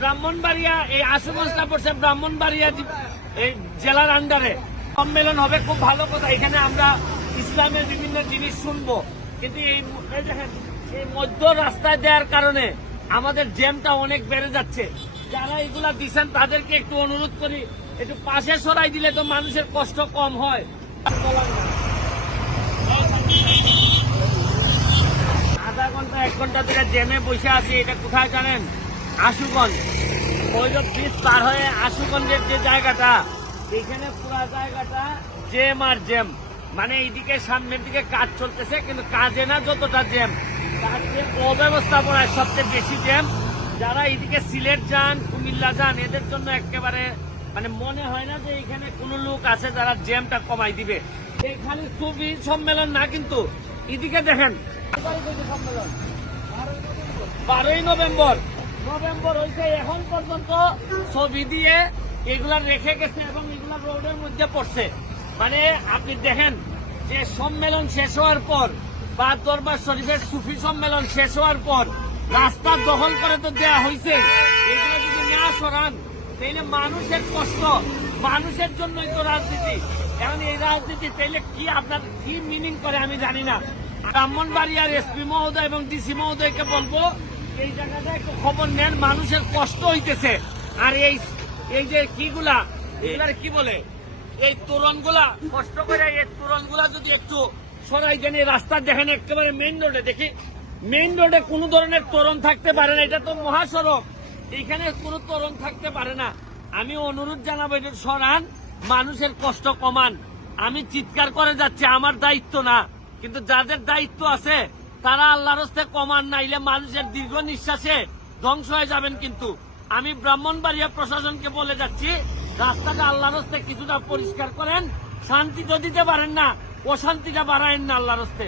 ব্রাহ্মণবাড়িয়া, এই আশুগঞ্জটা পড়ছে ব্রাহ্মণবাড়িয়া এই জেলার আন্ডারে। সম্মেলন হবে, খুব ভালো কথা। এখানে আমরা ইসলামের বিভিন্ন জিনিস শুনবো, কিন্তু এই দেখেন এই মধ্য রাস্তায় দেওয়ার কারণে আমাদের জ্যামটা অনেক বেড়ে যাচ্ছে। যারা এগুলা দিচ্ছেন তাদেরকে একটু অনুরোধ করি, একটু পাশে সরাই দিলে তো মানুষের কষ্ট কম হয়। আধা ঘন্টা 1 ঘন্টা ধরে জ্যামে বসে আছি। এটা কোথায় জানেন? আশুগঞ্জ। ভৈরব ব্রিজ পার হয়ে আশুগঞ্জের যে জায়গাটা, এখানে পুরো জায়গাটা জ্যাম আর জ্যাম। মানে এইদিকে সামনের দিকে কাজ চলতেছে, কিন্তু কাজে না যতটা জ্যাম, কাজের অব্যবস্থাপনায় সবচেয়ে বেশি জ্যাম। যারা এইদিকে সিলেট যান, কুমিল্লা যান, এদের জন্য একেবারে মানে মনে হয় না যে এখানে কোনো লোক আছে যারা জ্যামটা কমাই দিবে। এখানে ছবি সম্মেলন না, কিন্তু এদিকে দেখেন সম্মেলন 12ই নভেম্বর হয়েছে। এখন পর্যন্ত ছবি দিয়ে এগুলা রেখে গেছে এবং এগুলা রোডের মধ্যে পড়ছে। মানে আপনি দেখেন যে সম্মেলন শেষ হওয়ার পর বা দরবার শরীফের সুফি সম্মেলন শেষ হওয়ার পর রাস্তা দখল করে তো দেওয়া হয়েছে। এগুলো যদি না সরান তাইলে মানুষের কষ্ট, মানুষের জন্যই তো রাজনীতি। এখন এই রাজনীতি তাইলে কি আপনার কি মিনিং করে আমি জানি না। ব্রাহ্মণবাড়িয়ার এসপি মহোদয় এবং ডিসি মহোদয়কে বলবো এই জায়গাটা একটু খবর নেন, মানুষের কষ্ট হইতেছে। আর এই যে কিগুলা এগুলার কি বলে, এই তোরণগুলা কষ্ট করে এই তোরণগুলা যদি একটু সরাই দেন। এই রাস্তা দেখেন একেবারে মেইন রোডে, দেখি মেইন রোডে কোনো ধরনের তোরণ থাকতে পারে না। এটা তো মহাসড়ক, এখানে কোনো তোরণ থাকতে পারে না। আমি অনুরোধ জানাবো এটা সরান, মানুষের কষ্ট কমান। আমি চিৎকার করে যাচ্ছি, আমার দায়িত্ব না, কিন্তু যাদের দায়িত্ব আছে তারা আল্লাহর হস্তে কমান, নাইলে মানুষের দীর্ঘ নিঃশ্বাসে ধ্বংস হয়ে যাবেন। কিন্তু আমি ব্রাহ্মণবাড়িয়া প্রশাসনকে বলে যাচ্ছি, রাস্তাটা আল্লাহর হস্তে কিছুটা পরিষ্কার করেন। শান্তি তো দিতে পারেন না, অশান্তিটা বাড়ায়েন না আল্লাহর হস্তে।